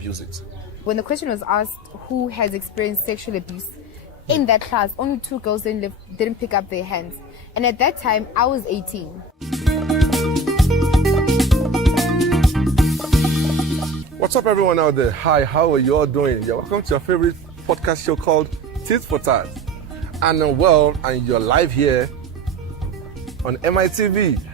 abuse it. When the question was asked who has experienced sexual abuse in that class, only 2 girls didn't pick up their hands. And at that time, I was 18. What's up, everyone out there? Hi, how are you all doing? You're welcome to your favorite podcast show called Tit for Tat. And you're live here on Mitv.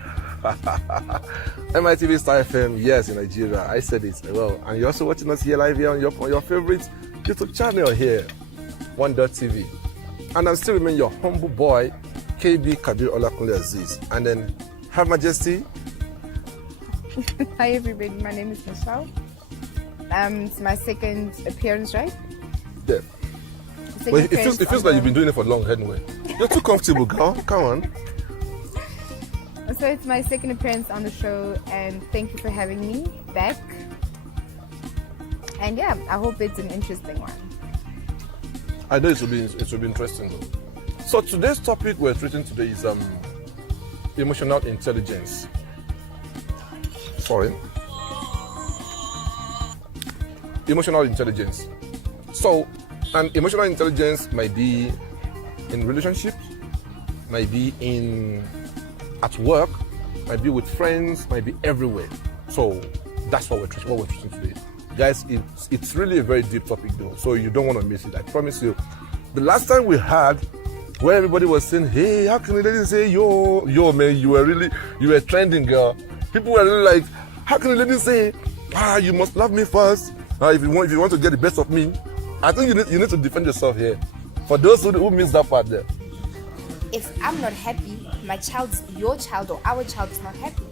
Mitv Star FM, yes, in Nigeria. I said it well. And you're also watching us here live here on your favorite YouTube channel here, One.tv. And I'm still remain your humble boy, KB Kabir Olakunle Aziz. And then Her Majesty. Hi everybody, my name is Michelle. It's my second appearance, right? Yeah. Well, it feels like you've been doing it for long anyway. You're too comfortable, girl. Come on. So it's my second appearance on the show, and thank you for having me back. And yeah, I hope it's an interesting one. I know it will be interesting though. So today's topic we're treating today is emotional intelligence. Emotional intelligence. So, and emotional intelligence might be in relationships, might be at work, might be with friends, might be everywhere. So that's what we're treating today. Guys, it's really a very deep topic though, so you don't want to miss it. I promise you. The last time we had, where everybody was saying, hey, how can ladies say, yo man, you were trending, girl. People were really like, how can ladies say, you must love me first. If you want to get the best of me. I think you need to defend yourself here. For those who missed that part there. If I'm not happy, your child or our child is not happy.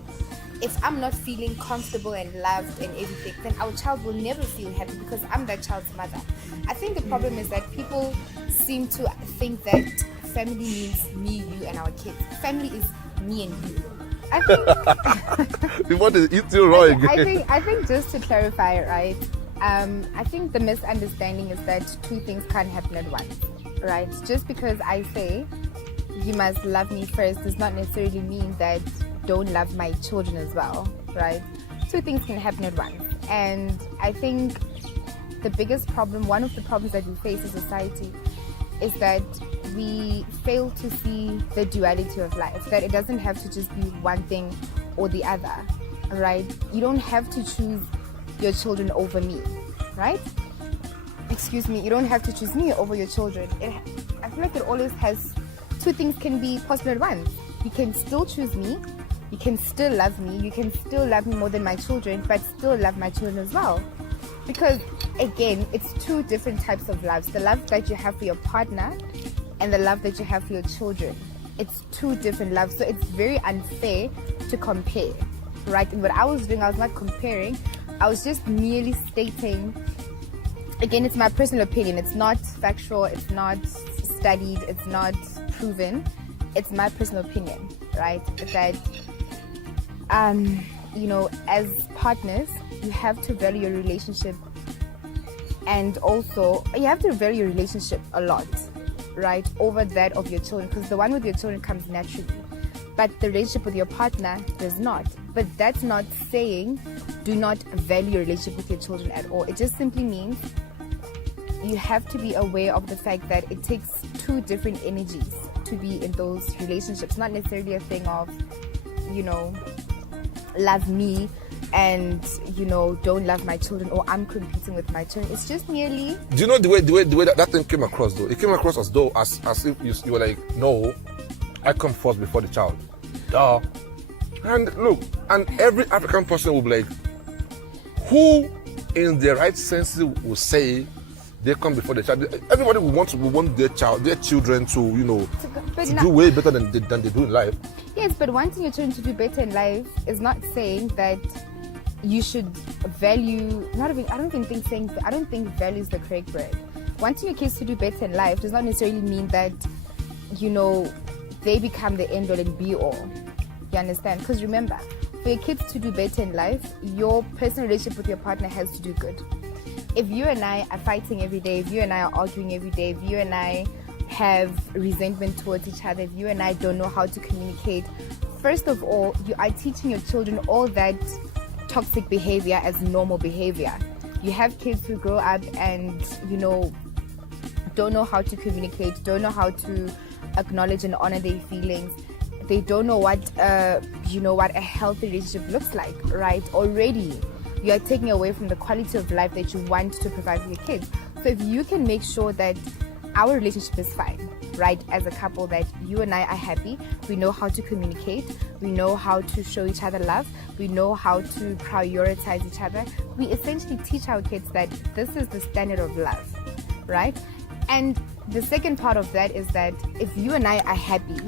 If I'm not feeling comfortable and loved and everything, then our child will never feel happy because I'm that child's mother. I think the problem is that people seem to think that family means me, you, and our kids. Family is me and you. I think you want to eat you raw again. I think just to clarify, right? I think the misunderstanding is that 2 things can't happen at once, right? Just because I say you must love me first does not necessarily mean that don't love my children as well, right? 2 things can happen at once. And I think the biggest problem, one of the problems that we face as a society, is that we fail to see the duality of life, that it doesn't have to just be one thing or the other, right? You don't have to choose your children over me, right? Excuse me, you don't have to choose me over your children. I feel like it always has 2 things can be possible at once. You can still choose me, you can still love me, you can still love me more than my children, but still love my children as well. Because again, it's 2 different types of loves. The love that you have for your partner and the love that you have for your children. It's 2 different loves. So it's very unfair to compare, right? And what I was doing, I was not comparing. I was just merely stating, again, it's my personal opinion. It's not factual, it's not studied, it's not proven. It's my personal opinion, right? That, as partners, you have to value your relationship, and also you have to value your relationship a lot, right, over that of your children, because the one with your children comes naturally, but the relationship with your partner does not. But that's not saying do not value your relationship with your children at all. It just simply means you have to be aware of the fact that it takes 2 different energies to be in those relationships. Not necessarily a thing of, love me and don't love my children, or I'm competing with my children. It's just merely. Do you know the way that thing came across though? It came across as though as if you were like, no, I come first before the child. Duh. And look, and every African person will be like, who in their right senses will say they come before the child? Everybody will want their children to do way better than they do in life. Yes, but wanting your children to do better in life is not saying that you should value. I don't think value is the correct word. Wanting your kids to do better in life does not necessarily mean that they become the end all and be all. You understand? Because remember, for your kids to do better in life, your personal relationship with your partner has to do good. If you and I are fighting every day, if you and I are arguing every day, if you and I have resentment towards each other, if you and I don't know how to communicate, first of all, you are teaching your children all that toxic behavior as normal behavior. You have kids who grow up and, don't know how to communicate, don't know how to acknowledge and honor their feelings. They don't know what what a healthy relationship looks like, right? Already you are taking away from the quality of life that you want to provide for your kids. So if you can make sure that our relationship is fine, right, as a couple, that you and I are happy, we know how to communicate, we know how to show each other love, we know how to prioritize each other, we essentially teach our kids that this is the standard of love, right? And the second part of that is that if you and I are happy,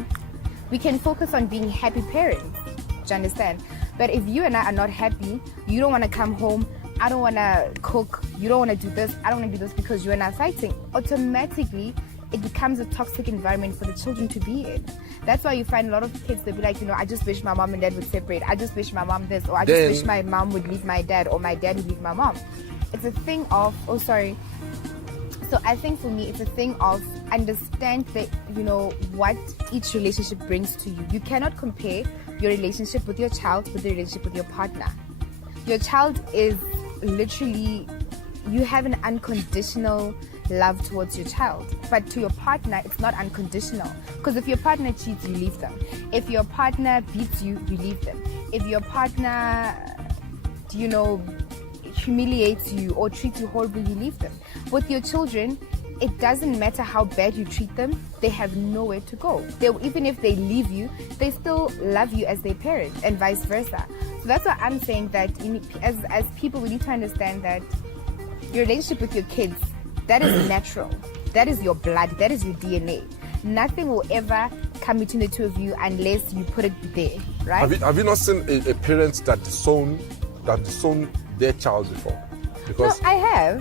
we can focus on being happy parents. Do you understand? But if you and I are not happy, you don't want to come home, I don't want to cook, you don't want to do this, I don't want to do this because you and I are fighting, automatically it becomes a toxic environment for the children to be in. That's why you find a lot of kids, they'll be like, I just wish my mom and dad would separate. I just wish my mom this, or I just wish my mom would leave my dad, or my dad would leave my mom. It's a thing of, So I think for me, it's a thing of understand that, what each relationship brings to you. You cannot compare your relationship with your child with the relationship with your partner. Your child is literally, you have an unconditional love towards your child. But to your partner, it's not unconditional. Because if your partner cheats, you leave them. If your partner beats you, you leave them. If your partner, humiliates you or treats you horribly, you leave them. With your children, it doesn't matter how bad you treat them, they have nowhere to go. Even if they leave you, they still love you as their parent, and vice versa. So that's why I'm saying that as people, we need to understand that your relationship with your kids, that is natural. That is your blood. That is your DNA. Nothing will ever come between the two of you unless you put it there, right? Have you not seen a parent that disowned their child before? Because no, I have.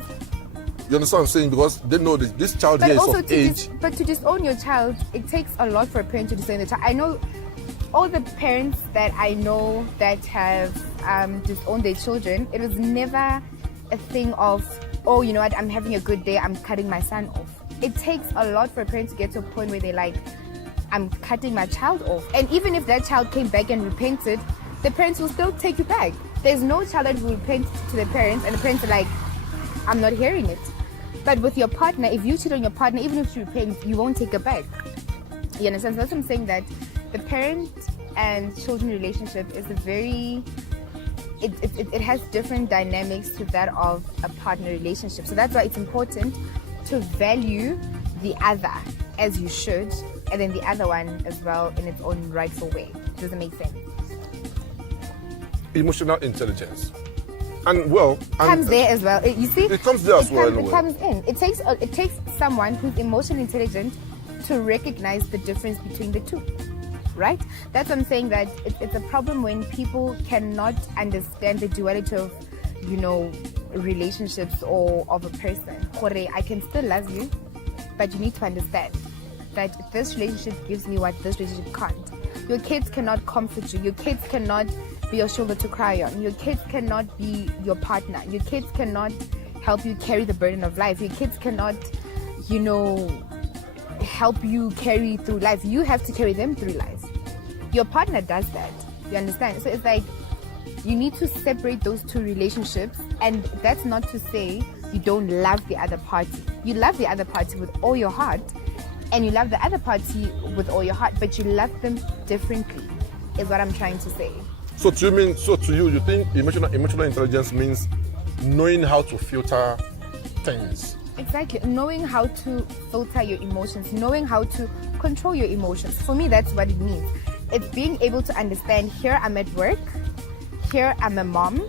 You understand what I'm saying? Because they know this child here is of age. But to disown your child, it takes a lot for a parent to disown the child. I know all the parents that I know that have disowned their children, it was never a thing of, oh, you know what, I'm having a good day, I'm cutting my son off. It takes a lot for a parent to get to a point where they're like, I'm cutting my child off. And even if that child came back and repented, the parents will still take you back. There's no child that will repent to the parents and the parents are like, I'm not hearing it. But with your partner, if you cheat on your partner, even if you repent, you won't take it back. You understand? So that's what I'm saying, that the parent and children relationship is it has different dynamics to that of a partner relationship. So that's why it's important to value the other as you should, and then the other one as well in its own rightful way. Does it make sense? Emotional intelligence. Comes there as well. You see, it comes there as well. It comes in. It takes someone who's emotionally intelligent to recognize the difference between the two, right? That's what I'm saying, that it's a problem when people cannot understand the duality of, relationships or of a person. I can still love you, but you need to understand that this relationship gives me what this relationship can't. Your kids cannot comfort you. Your kids cannot be your shoulder to cry on. Your kids cannot be your partner. Your kids cannot help you carry the burden of life. Your kids cannot, help you carry through life. You have to carry them through life. Your partner does that. You understand? So it's like you need to separate those two relationships, and that's not to say you don't love the other party. You love the other party with all your heart, and you love the other party with all your heart, but you love them differently, is what I'm trying to say. So to you, you think emotional intelligence means knowing how to filter things? Exactly. Knowing how to filter your emotions, knowing how to control your emotions. For me, that's what it means. It's being able to understand, here I'm at work, here I'm a mom,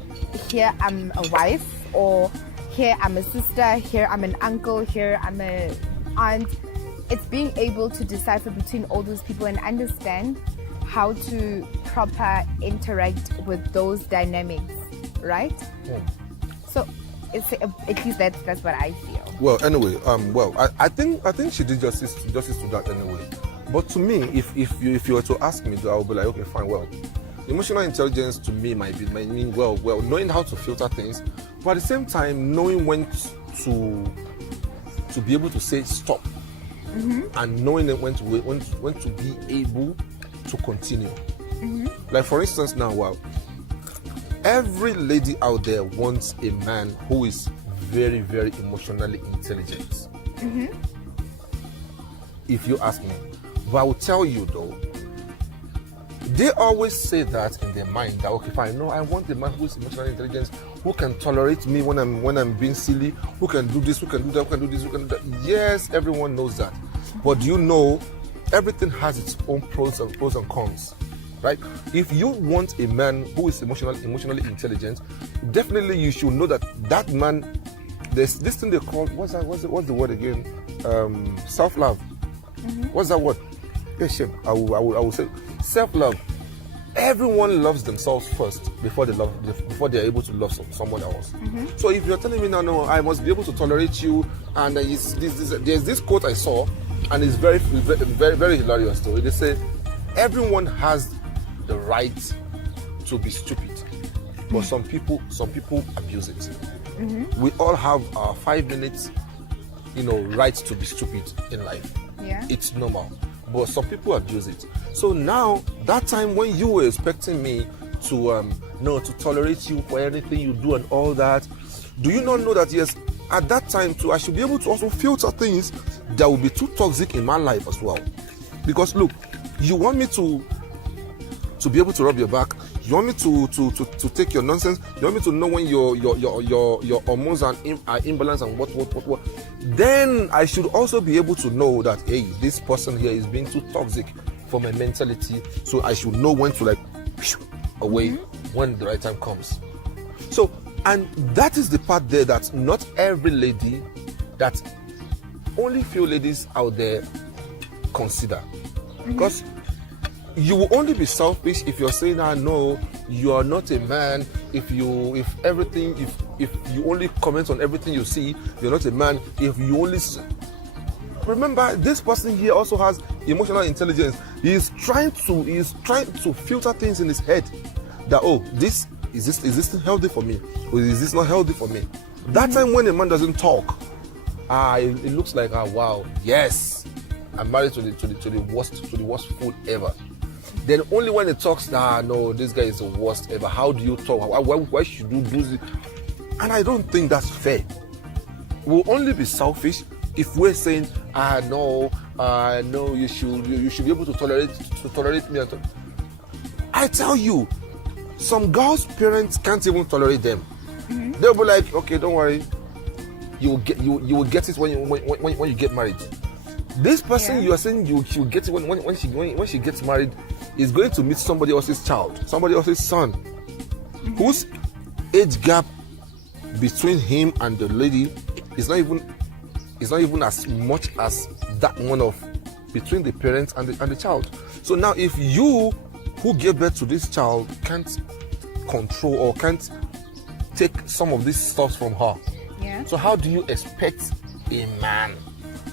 here I'm a wife, or here I'm a sister, here I'm an uncle, here I'm an aunt. It's being able to decipher between all those people and understand how to proper interact with those dynamics, right? So at least that's what I feel. Well, anyway, I think she did justice to that anyway. But to me, if you were to ask me, I would be like, okay, fine. Well, emotional intelligence to me might mean knowing how to filter things, but at the same time knowing when to be able to say stop, and knowing when to be able to continue. Like for instance now, every lady out there wants a man who is very, very emotionally intelligent. If you ask me. But I will tell you though, they always say that in their mind that, okay, fine, no, I want a man who is emotionally intelligent, who can tolerate me when I'm being silly, who can do this, who can do that, who can do this, who can do that. Yes, everyone knows that. But do you know, everything has its own pros and cons, right? If you want a man who is emotionally intelligent, definitely you should know that that man, there's this thing they call, what's the word again? Self-love. What's that word? Yes, I will say self-love. Everyone loves themselves first before they're able to love someone else. So if you're telling me now, no, I must be able to tolerate you, and there's this quote I saw, and it's very, very, very hilarious though. They say everyone has the right to be stupid, but some people abuse it. We all have our 5 minutes, right to be stupid in life. Yeah. It's normal. But some people abuse it. So now, that time when you were expecting me to tolerate you for anything you do and all that, do you not know that, yes, at that time too, I should be able to also filter things that will be too toxic in my life as well? Because look, you want me to be able to rub your back, you want me to take your nonsense, you want me to know when your hormones are imbalanced and what, then I should also be able to know that, hey, this person here is being too toxic for my mentality, so I should know when to away when the right time comes. So, and that is the part there that not every lady, that only few ladies out there consider. Because you will only be selfish if you're saying, no, you are not a man. If you only comment on everything you see, you're not a man. If you only remember, this person here also has emotional intelligence. He is trying to filter things in his head. That, oh, is this healthy for me, or is this not healthy for me? That time when a man doesn't talk, it looks like, wow, yes, I'm married to the worst fool ever. Then only when it talks, no, this guy is the worst ever. How do you talk? Why should you do this? And I don't think that's fair. We'll only be selfish if we're saying, no, you should be able to tolerate me. I tell you, some girls' parents can't even tolerate them. They'll be like, okay, don't worry, you will get it when you get married. This person you are saying she'll get it when she gets married is going to meet somebody else's child, somebody else's son, whose age gap between him and the lady is not even as much as that one of between the parents and the child. So now, if you who gave birth to this child can't control or can't take some of these stuff from her, so how do you expect a man?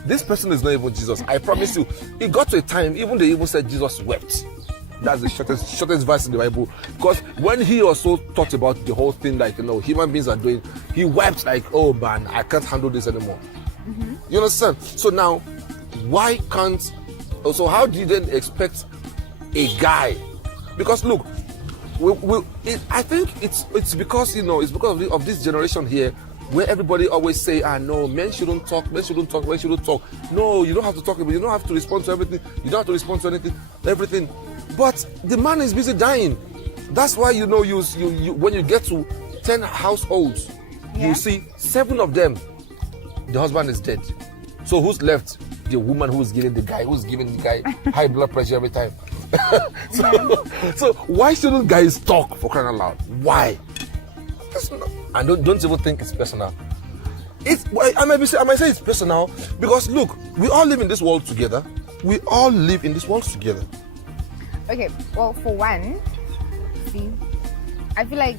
This person is not even Jesus. I promise you, it got to a time, they even said Jesus wept. That's the shortest verse in the Bible. Because when he also talked about the whole thing, human beings are doing, he wept like, oh man, I can't handle this anymore. You understand? So now, how do you then expect a guy? Because look, I think it's because, it's because of this generation here, where everybody always say, no, men shouldn't talk. No, you don't have to talk, but you don't have to respond to everything. You don't have to respond to everything. But the man is busy dying. That's why, you when you get to 10 households, you see 7 of them, the husband is dead. So who's left? The woman who's giving the guy high blood pressure every time. So why shouldn't guys talk, for crying out loud? Why? And don't even think it's personal. I might say it's personal because look, we all live in this world together. Okay, well, for one, see, I feel like,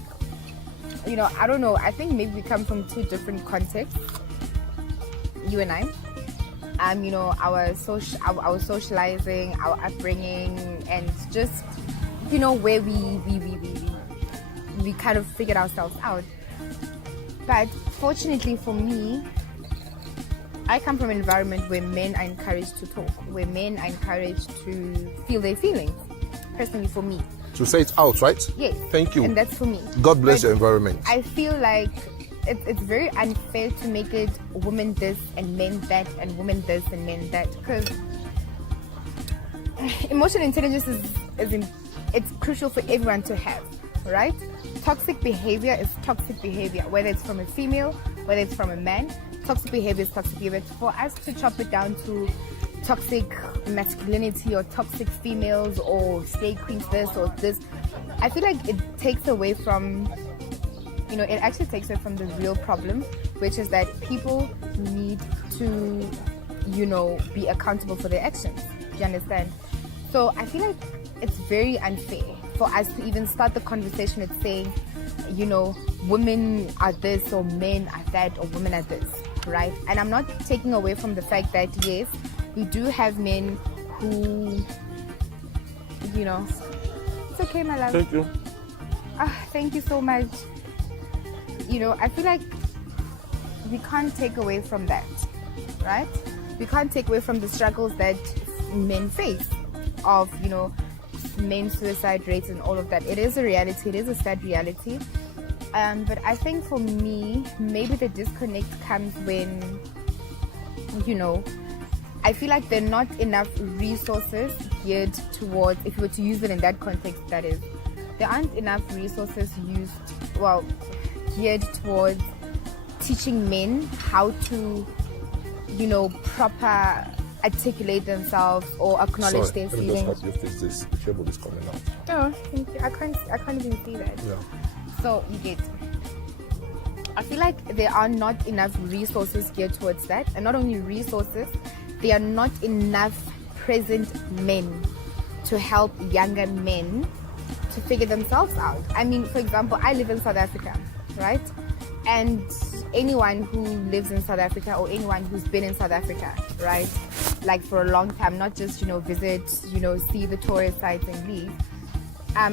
I don't know, I think maybe we come from 2 different contexts, you and I. Our socializing, our upbringing, and just, where we kind of figured ourselves out. But fortunately for me, I come from an environment where men are encouraged to talk, where men are encouraged to feel their feelings. Personally, for me, to say it out, right? Yes. Thank you. And that's for me. God bless your environment. I feel like it's very unfair to make it women this and men that and women this and men that, because emotional intelligence it's crucial for everyone to have, right? Toxic behavior is toxic behavior, whether it's from a female, whether it's from a man. Toxic behavior is toxic behavior. For us to chop it down to toxic masculinity or toxic females or slay queens this or this, I feel like it takes away from, it actually takes away from the real problem, which is that people need to, be accountable for their actions. Do you understand? So I feel like it's very unfair for us to even start the conversation with saying, women are this or men are that or women are this, right? And I'm not taking away from the fact that, yes, we do have men who, it's okay, my love. Thank you. Thank you so much. I feel like we can't take away from that, right? We can't take away from the struggles that men face of, men suicide rates and all of that. It is a reality. It is a sad reality. But I think for me, maybe the disconnect comes when, I feel like there are not enough resources geared towards, if you were to use it in that context, that is, there aren't enough resources geared towards teaching men how to, proper articulate themselves or acknowledge their feelings. Let me just help you fix this. The cable is coming out. Oh, thank you. I can't even see that. Yeah. So you get. I feel like there are not enough resources geared towards that, and not only resources, there are not enough present men to help younger men to figure themselves out. I mean, for example, I live in South Africa, right? And anyone who lives in South Africa or anyone who's been in South Africa, right, like for a long time, not just, visit, see the tourist sites and leave.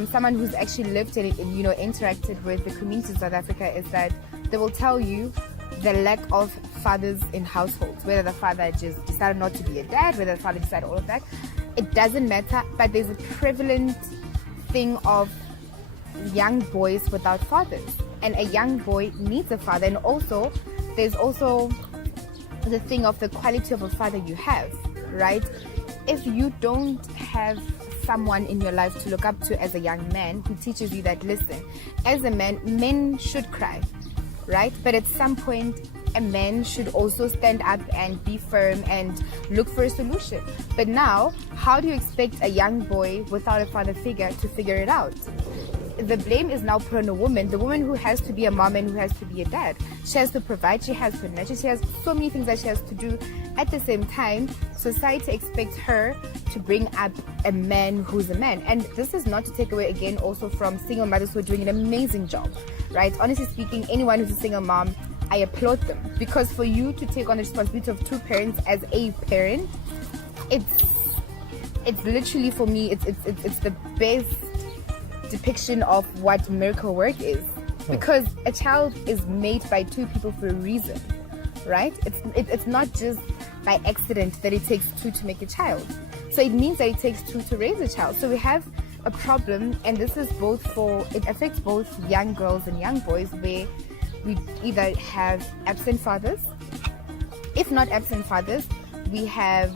Someone who's actually lived and, interacted with the community in South Africa is that they will tell you the lack of fathers in households, whether the father just decided not to be a dad, whether the father decided all of that. It doesn't matter, but there's a prevalent thing of young boys without fathers. And a young boy needs a father. And also, there's also the thing of the quality of a father you have, right? If you don't have someone in your life to look up to as a young man who teaches you that, listen, as a man, men should cry, right? But at some point, a man should also stand up and be firm and look for a solution. But now, how do you expect a young boy without a father figure to figure it out? The blame is now put on a woman, the woman who has to be a mom and who has to be a dad. She has to provide, she has to nurture, she has so many things that she has to do. At the same time, society expects her to bring up a man who's a man. And this is not to take away again also from single mothers who are doing an amazing job, right? Honestly speaking, anyone who's a single mom, I applaud them. Because for you to take on the responsibility of two parents as a parent, it's literally, for me, it's the best depiction of what miracle work is, because a child is made by two people for a reason, right? It's not just by accident that it takes two to make a child. So it means that it takes two to raise a child. So we have a problem, and this is it affects both young girls and young boys, where we either have absent fathers. If not absent fathers, we have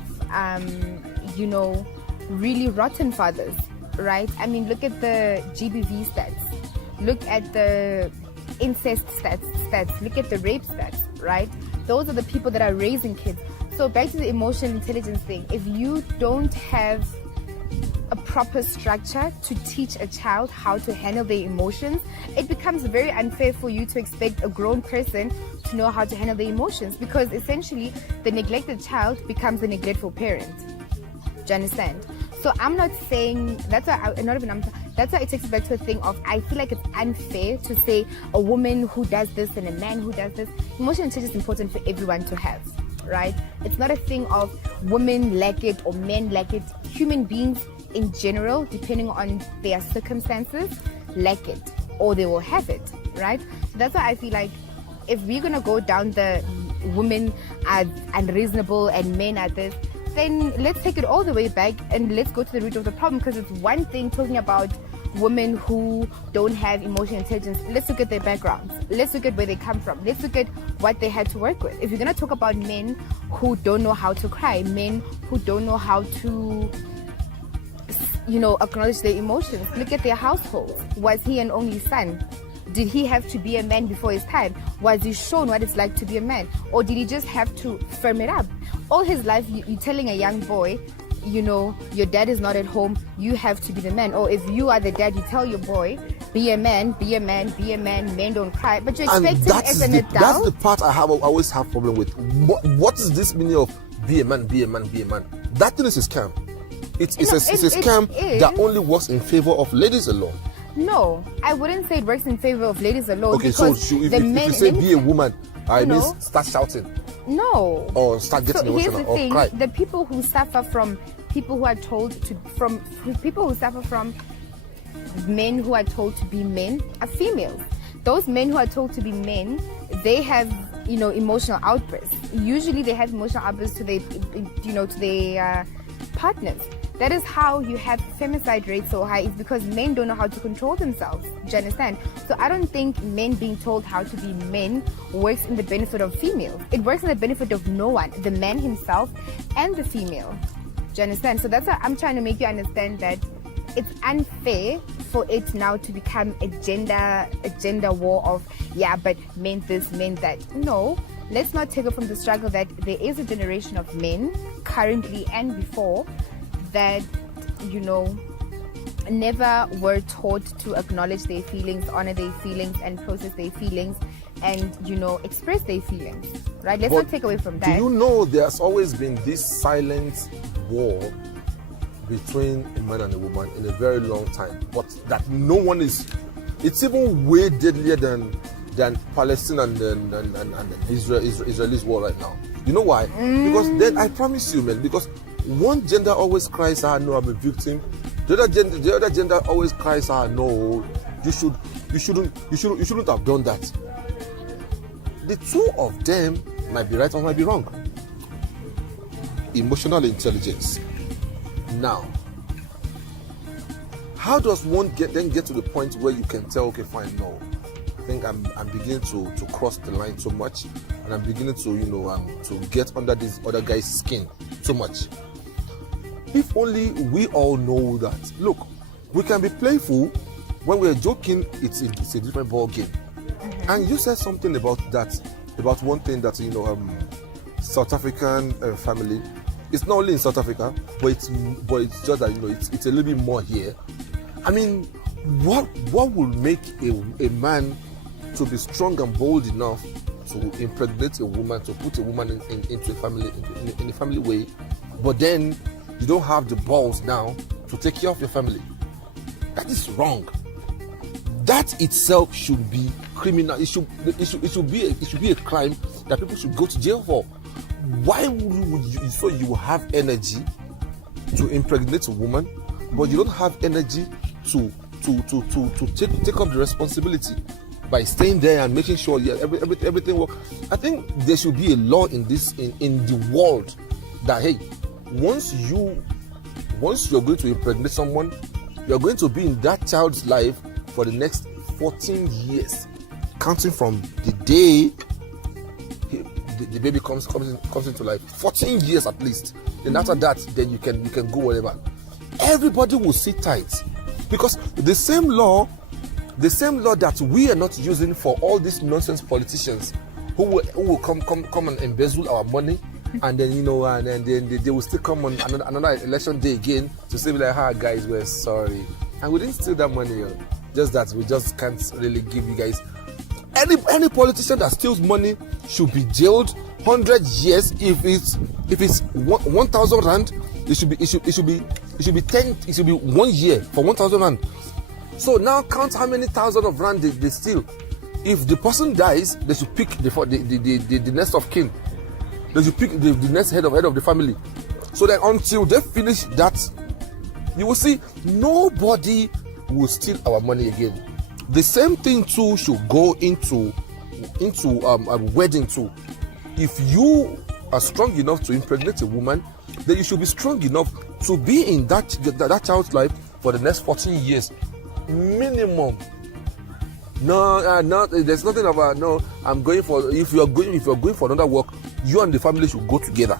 really rotten fathers, right? I mean, look at the GBV stats, look at the incest stats, look at the rape stats, right? Those are the people that are raising kids. So back to the emotional intelligence thing, if you don't have a proper structure to teach a child how to handle their emotions, it becomes very unfair for you to expect a grown person to know how to handle their emotions, because essentially the neglected child becomes a neglectful parent. Do you understand? So I'm not saying, that's why it takes it back to a thing of, I feel like it's unfair to say a woman who does this and a man who does this. Emotional intelligence is important for everyone to have, right? It's not a thing of women lack it or men lack it. Human beings in general, depending on their circumstances, lack it or they will have it, right? So that's why I feel like if we're going to go down the women are unreasonable and men are this, then let's take it all the way back and let's go to the root of the problem, because it's one thing talking about women who don't have emotional intelligence, let's look at their backgrounds. Let's look at where they come from. Let's look at what they had to work with. If you're going to talk about men who don't know how to cry, men who don't know how to, acknowledge their emotions, look at their households. Was he an only son? Did he have to be a man before his time? Was he shown what it's like to be a man? Or did he just have to firm it up? All his life, you're telling a young boy, your dad is not at home, you have to be the man. Or if you are the dad, you tell your boy, be a man, be a man, be a man, men don't cry. But you expect him as an adult. That's the part I always have problem with. What is this meaning of be a man, be a man, be a man? That thing is a scam. It's a scam that only works in favor of ladies alone. No, I wouldn't say it works in favor of ladies alone. Okay, so if you say be a woman, I mean start shouting. No. Or start getting emotional. Here's the thing: cry. the people who suffer from people who are told to people who suffer from men who are told to be men are females. Those men who are told to be men, they have emotional outbursts. Usually, they have emotional outbursts to their partners. That is how you have femicide rates so high, is because men don't know how to control themselves. Do you understand? So I don't think men being told how to be men works in the benefit of females. It works in the benefit of no one, the man himself and the female. Do you understand? So that's why I'm trying to make you understand that it's unfair for it now to become a gender war of, but men this, men that. No, let's not take it from the struggle that there is a generation of men currently and before that never were taught to acknowledge their feelings, honor their feelings, and process their feelings, and express their feelings. Right? Let's not take away from that. Do you know there's always been this silent war between a man and a woman in a very long time, but that no one is. It's even way deadlier than Palestine and Israel's war right now. You know why? Because then I promise you, man. Because one gender always cries, no, I'm a victim. The other gender always cries, no, you shouldn't have done that. The two of them might be right or might be wrong. Emotional intelligence. Now, how does one get to the point where you can tell, okay, fine, no, I think I'm beginning to cross the line so much, and I'm beginning to to get under this other guy's skin so much. If only we all know that, look, we can be playful when we're joking, it's a different ball game. Mm-hmm. And you said something about one thing that, South African family, it's not only in South Africa, but it's just that, it's a little bit more here. I mean, what will make a man to be strong and bold enough to impregnate a woman, to put a woman into a family, in a family way, but then you don't have the balls now to take care of your family? That is wrong. That itself should be criminal. It should be a crime that people should go to jail for. Why would you have energy to impregnate a woman, but you don't have energy to take up the responsibility by staying there and making sure everything works? I think there should be a law in the world that, hey, once you're going to impregnate someone, you're going to be in that child's life for the next 14 years, counting from the day the baby comes into life. 14 years at least. Then after that, then you can go wherever. Everybody will sit tight, because the same law that we are not using for all these nonsense politicians who will come and embezzle our money. And then and then they will still come on another election day again to say, like, "Hi guys, we're sorry, and we didn't steal that money. Just that we just can't really give you guys." Any politician that steals money should be jailed 100 years. If it's 1,000 rand, it should be 1 year for 1,000 rand. So now count how many thousand of rand they steal. If the person dies, they should pick the next of kin. They should pick the next head of the family. So that until they finish that, you will see nobody will steal our money again. The same thing too should go into a wedding too. If you are strong enough to impregnate a woman, then you should be strong enough to be in that child's life for the next 14 years. Minimum. No, not there's nothing about no. I'm going for if you're going for another work, you and the family should go together.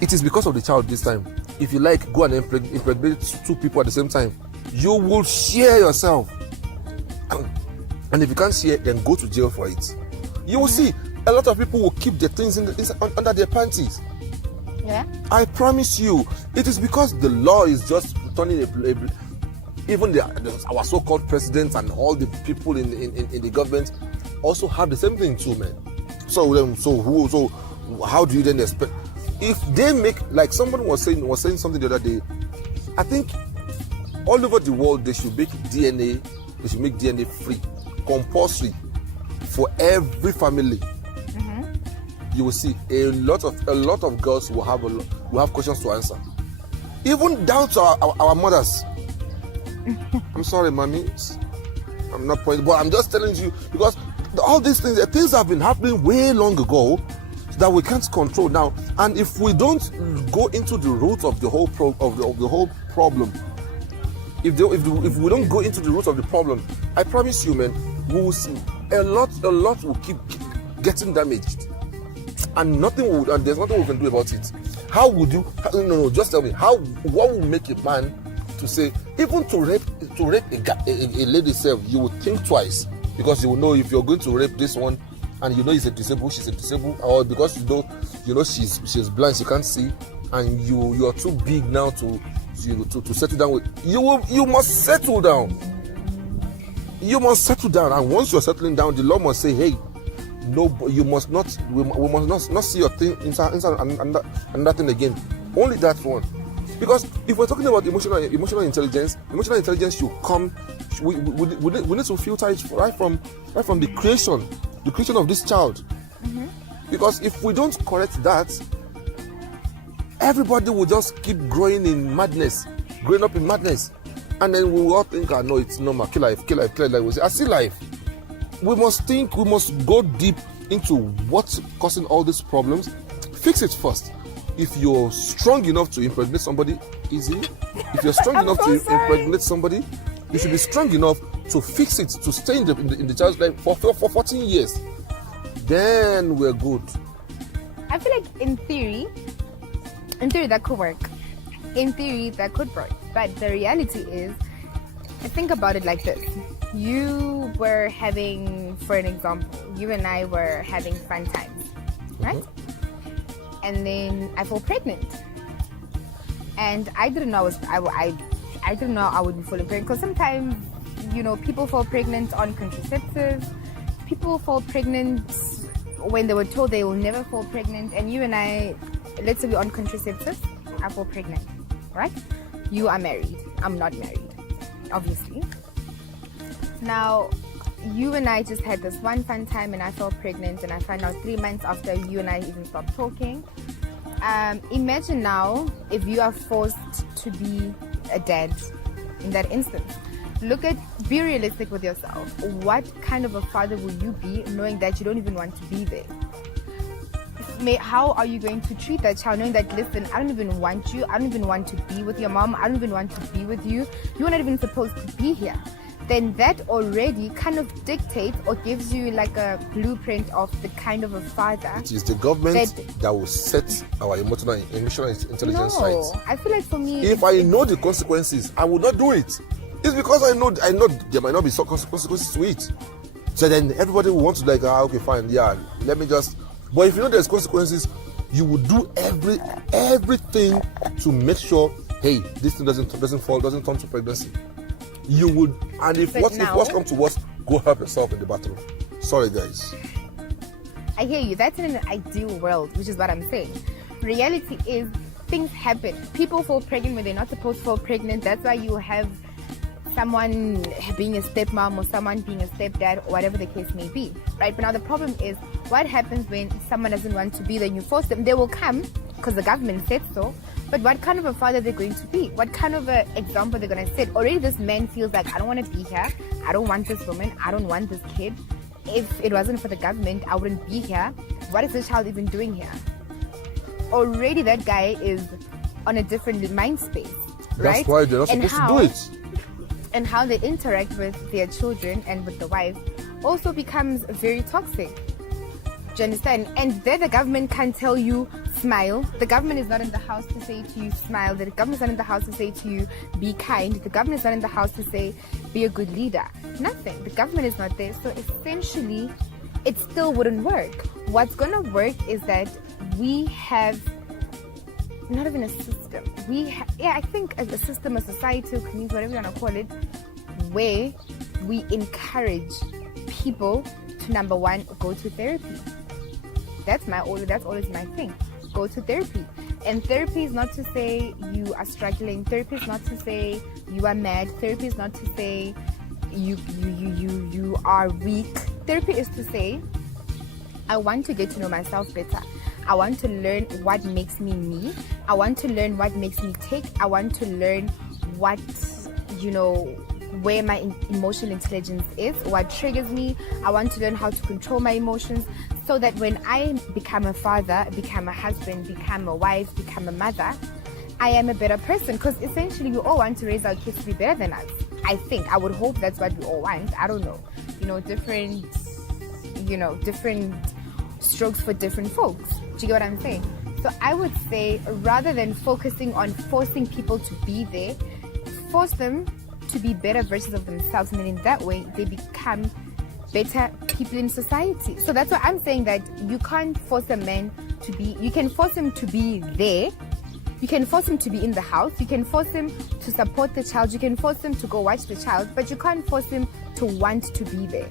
It is because of the child this time. If you like, go and impregnate 2 people at the same time. You will share yourself. And if you can't share, then go to jail for it. You will see a lot of people will keep their things under their panties. Yeah. I promise you, it is because the law is just turning even our so-called presidents and all the people in the government also have the same thing too, man. So how do you then expect if they make, like someone was saying something the other day? I think all over the world they should make DNA free, compulsory for every family. You will see a lot of girls will have questions to answer, even down to our mothers. I'm sorry, mommy. I'm not pointing, but I'm just telling you because all these things have been happening way long ago that we can't control now. And if we don't go into the root of the whole problem, if we don't go into the root of the problem, I promise you, man, we will see a lot will keep getting damaged, and there's nothing we can do about it. How would you? No, just tell me what will make a man to say, even to rape a lady self, you would think twice, because you will know if you're going to rape this one and you know she's a disabled, or because you know she's blind, she can't see, and you are too big now to settle down with. You must settle down. You must settle down, and once you're settling down, the law must say, hey, no, you must not. We must not see your thing inside another thing again. Only that one. Because if we're talking about emotional intelligence should come. We need to filter it right from the creation of this child. Because if we don't correct that, everybody will just keep growing up in madness, and then we will all think, no, it's normal. Kill life. Like we say, I see life. We must go deep into what's causing all these problems. Fix it first. If you're strong enough to impregnate somebody, easy. If you're strong enough to impregnate somebody, you should be strong enough to fix it, to stay in the child's life for 14 years. Then we're good. I feel like in theory that could work. In theory that could work. But the reality is, I think about it like this. You were having, for an example, you and I were having fun times, right? And then I fall pregnant, and I didn't know I didn't know I would be falling pregnant, because sometimes, you know, people fall pregnant on contraceptives. People fall pregnant when they were told they will never fall pregnant. And you and I, let's say we're on contraceptives, I fall pregnant, right? You are married. I'm not married, obviously. Now, you and I just had this one fun time, and I fell pregnant, and I found out 3 months after you and I even stopped talking. Imagine now if you are forced to be a dad in that instance. Be realistic with yourself. What kind of a father will you be, knowing that you don't even want to be there? How are you going to treat that child, knowing that, listen, I don't even want you, I don't even want to be with your mom, I don't even want to be with you, you're not even supposed to be here. Then that already kind of dictates or gives you like a blueprint of the kind of a father. It is the government that will set our emotional intelligence right. I feel like for me, if I know the consequences, I will not do it. It's because I know there might not be some consequences to it. So then everybody will want to okay, fine, yeah, let me just. But if you know there's consequences, you will do everything to make sure, hey, this thing doesn't turn to pregnancy. You would, and if what's come to worst, go help yourself in the bathroom. Sorry, guys. I hear you. That's in an ideal world, which is what I'm saying. Reality is, things happen. People fall pregnant when they're not supposed to fall pregnant. That's why you have someone being a stepmom or someone being a stepdad, or whatever the case may be, right? But now the problem is, what happens when someone doesn't want to be there and you force them? They will come because the government said so. But what kind of a father they're going to be? What kind of an example they're going to set? Already this man feels like, I don't want to be here. I don't want this woman. I don't want this kid. If it wasn't for the government, I wouldn't be here. What is this child even doing here? Already that guy is on a different mind space, right? That's why they're not supposed to do it. and how they interact with their children and with the wife also becomes very toxic. Do you understand? And there the government can't tell you smile. The government is not in the house to say to you smile. The government is not in the house to say to you be kind. The government is not in the house to say be a good leader. Nothing. The government is not there. So essentially, it still wouldn't work. What's going to work is that we have not even a system. I think a system, a society, a community, whatever you want to call it, where we encourage people to, number one, go to therapy. That's always my thing. Go to therapy. And therapy is not to say you are struggling. Therapy is not to say you are mad. Therapy is not to say you are weak. Therapy is to say, I want to get to know myself better. I want to learn what makes me me. I want to learn what makes me tick. I want to learn what, where my emotional intelligence is, what triggers me. I want to learn how to control my emotions so that when I become a father, become a husband, become a wife, become a mother, I am a better person. Because essentially we all want to raise our kids to be better than us. I would hope that's what we all want. I don't know. Different strokes for different folks. Do you get what I'm saying? So I would say, rather than focusing on forcing people to be there, force them to be better versions of themselves, and in that way they become better people in society. So that's why I'm saying that you can't force a man to be, you can force him to be there, you can force him to be in the house, you can force him to support the child, you can force him to go watch the child, but you can't force him to want to be there.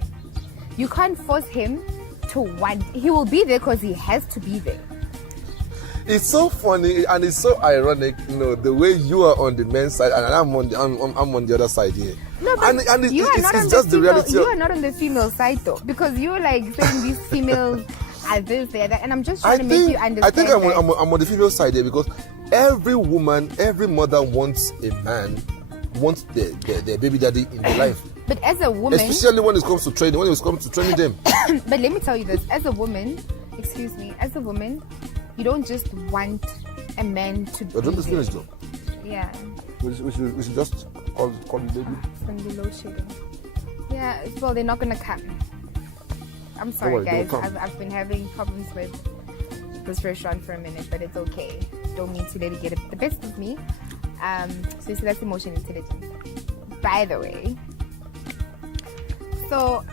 You can't force him to want, he will be there because he has to be there. It's so funny and it's so ironic, the way you are on the men's side and I'm on the other side here. No, but it's just the reality. You are not on the female side though, because you're like saying these females are this, they are that, and I'm just trying to make you understand. I think I'm on the female side here because every woman, every mother wants a man, wants their baby daddy in their life. But as a woman, especially when it comes to training, them. But let me tell you this: as a woman, you don't just want a man to be. Don't finish though. Yeah. We should just call the baby. It's gonna be load shedding. Yeah. Well, they're not gonna come. I'm sorry, guys. I've been having problems with this restaurant for a minute, but it's okay. Don't mean to let it get the best of me. So that's emotional intelligence. By the way. So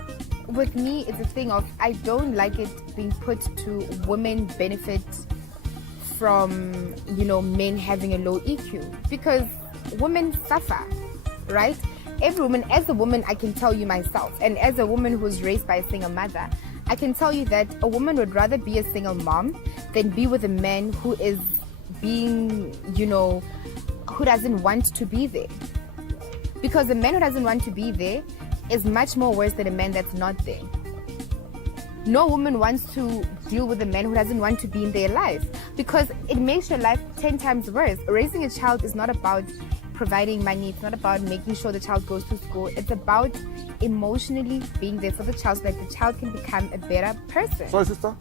with me, it's a thing of I don't like it being put to women benefit from, men having a low EQ, because women suffer, right? Every woman, as a woman, I can tell you myself, and as a woman who's raised by a single mother, I can tell you that a woman would rather be a single mom than be with a man who is being, who doesn't want to be there. Because a man who doesn't want to be there is much more worse than a man that's not there. No woman wants to deal with a man who doesn't want to be in their life, because it makes your life 10 times worse. Raising a child is not about providing money. It's not about making sure the child goes to school. It's about emotionally being there for the child so that the child can become a better person. Sorry, sister?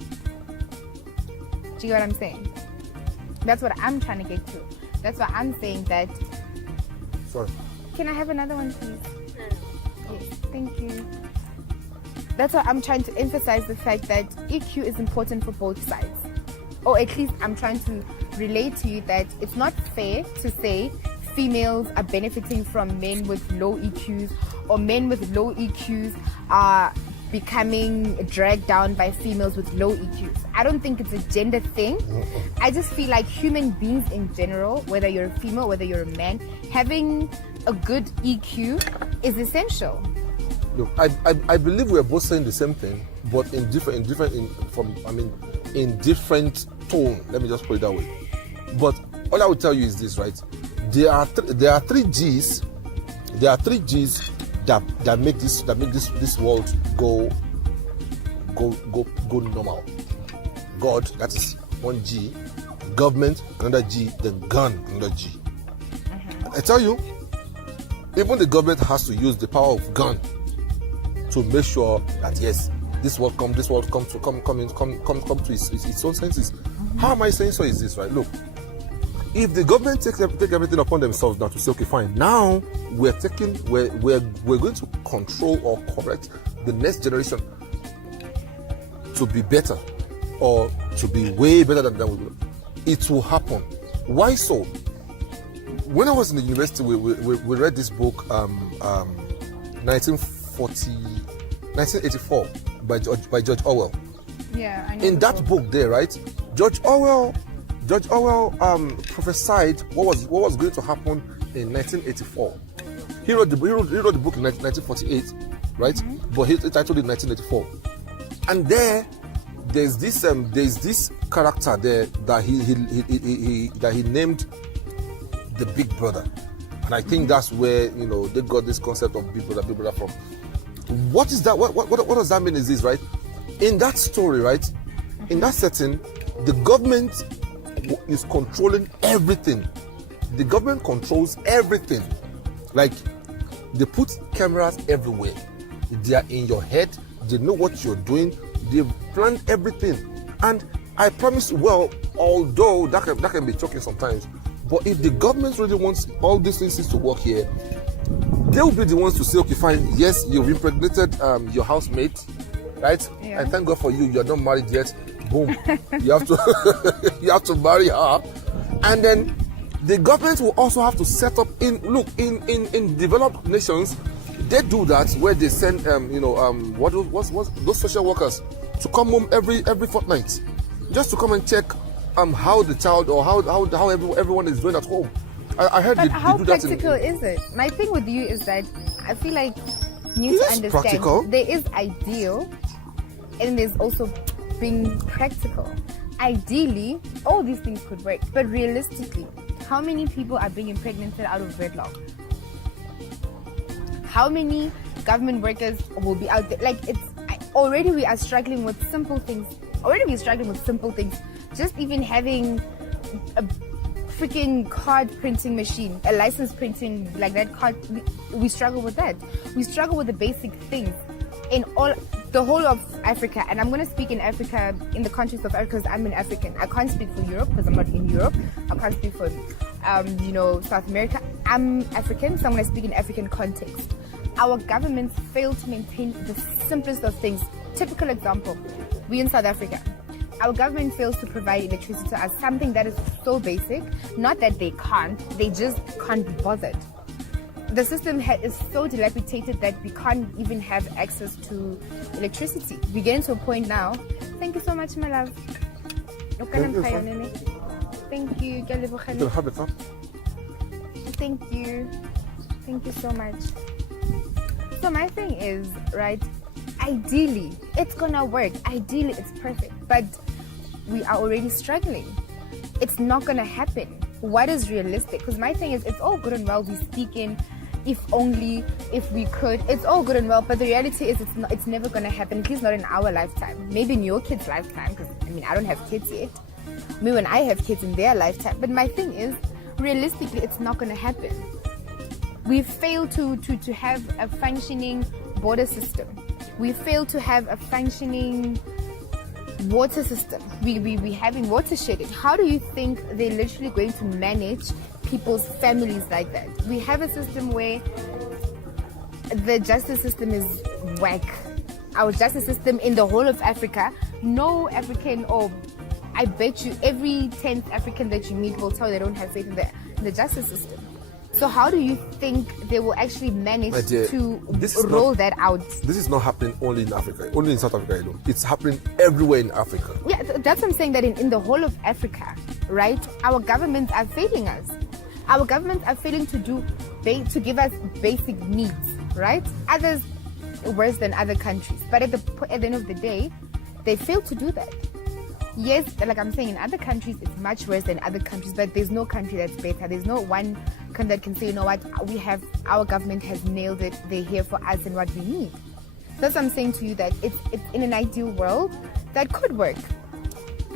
Do you get what I'm saying? That's what I'm trying to get to. That's why I'm saying that. Sorry. Can I have another one, please? Yes, thank you. That's why I'm trying to emphasize the fact that EQ is important for both sides. Or at least I'm trying to relate to you that it's not fair to say females are benefiting from men with low EQs, or men with low EQs are becoming dragged down by females with low EQs. I don't think it's a gender thing. I just feel like human beings in general, whether you're a female, whether you're a man, having a good EQ is essential. Look, I believe we're both saying the same thing, but in different tone. Let me just put it that way. But all I will tell you is this, right? There are three G's. There are three G's that make this world go normal. God, that is one G. Government, another G. Then gun, another G. I tell you, even the government has to use the power of gun to make sure that yes, this world come to its own senses. How am I saying so is this, right? Look, if the government take everything upon themselves now to say, okay, fine, now we're going to control or correct the next generation to be better or to be way better than we were. It will happen. Why so? When I was in the university, we read this book, 1984 by George Orwell. Yeah, I know. In that book there, right, George Orwell prophesied what was going to happen in 1984. He wrote the book in 1948, right? Mm-hmm. But he titled it 1984. And there's this character there that he named the Big Brother. And I think that's where, you know, they got this concept of Big Brother from. What is that? What does that mean? Is this, right? In that story, right? In that setting, the government is controlling everything. The government controls everything. Like, they put cameras everywhere. They are in your head. They know what you're doing. They've planned everything. And I promise, well, although that can be choking sometimes, but if the government really wants all these things to work here, they'll be the ones to say, okay, fine, yes, you've impregnated your housemate, right? Yeah. And thank God for you, you're not married yet. Boom. You have to you have to marry her. And then the government will also have to set up in developed nations. They do that where they send what's those social workers to come home every fortnight, just to come and check how the child or how everyone is doing at home. I heard but they how do that. Practical is it? My thing with you is that I feel like you need to understand practical. There is ideal and there's also being practical. Ideally, all these things could work, but realistically, how many people are being impregnated out of wedlock? How many government workers will be out there? Like, already we are struggling with simple things. Just even having a freaking card printing machine, a license printing, like that card, we struggle with that. We struggle with the basic things in the whole of Africa. And I'm going to speak in Africa, in the context of Africa, because I'm an African. I can't speak for Europe because I'm not in Europe. I can't speak for South America. I'm African, so I'm going to speak in African context. Our governments fail to maintain the simplest of things. Typical example, we in South Africa. Our government fails to provide electricity to us, something that is so basic. Not that they can't, they just can't be bothered. The system is so dilapidated that we can't even have access to electricity. We're getting to a point now. Thank you so much, my love. Thank you. Thank you. Thank you so much. So my thing is, right, ideally, it's gonna work. Ideally, it's perfect. But we are already struggling. It's not gonna happen. What is realistic? Because my thing is, it's all good and well we speak in, if only, if we could. It's all good and well, but the reality is it's never gonna happen, at least not in our lifetime. Maybe in your kids' lifetime, because, I don't have kids yet. Maybe when I have kids in their lifetime. But my thing is, realistically, it's not gonna happen. We fail to have a functioning border system. We fail to have a functioning water system. We having water shedding. How do you think they're literally going to manage people's families like that? We have a system where the justice system is whack. Our justice system in the whole of Africa, no African, or I bet you every 10th African that you meet will tell you they don't have faith in the justice system. So how do you think they will actually manage to roll that out? This is not happening only in Africa, only in South Africa alone. It's happening everywhere in Africa. Yeah, that's what I'm saying, that in the whole of Africa, right, our governments are failing us. Our governments are failing to give us basic needs, right? Others worse than other countries. But at the end of the day, they fail to do that. Yes, like I'm saying, in other countries, it's much worse than other countries, but there's no country that's better. There's no one country that can say, you know what, our government has nailed it. They're here for us and what we need. That's what I'm saying to you, that it's in an ideal world, that could work.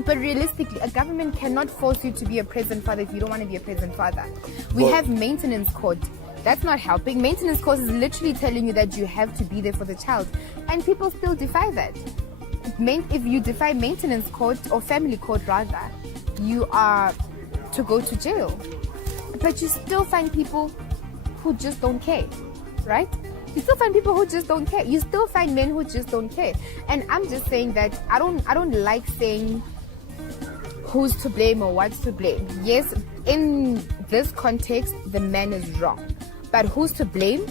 But realistically, a government cannot force you to be a present father if you don't want to be a present father. We have maintenance court. That's not helping. Maintenance court is literally telling you that you have to be there for the child. And people still defy that. If you defy maintenance court, or family court rather, you are to go to jail. But you still find people who just don't care, right? You still find people who just don't care. You still find men who just don't care. And I'm just saying that I don't like saying who's to blame or what's to blame. Yes, in this context, the man is wrong. But who's to blame?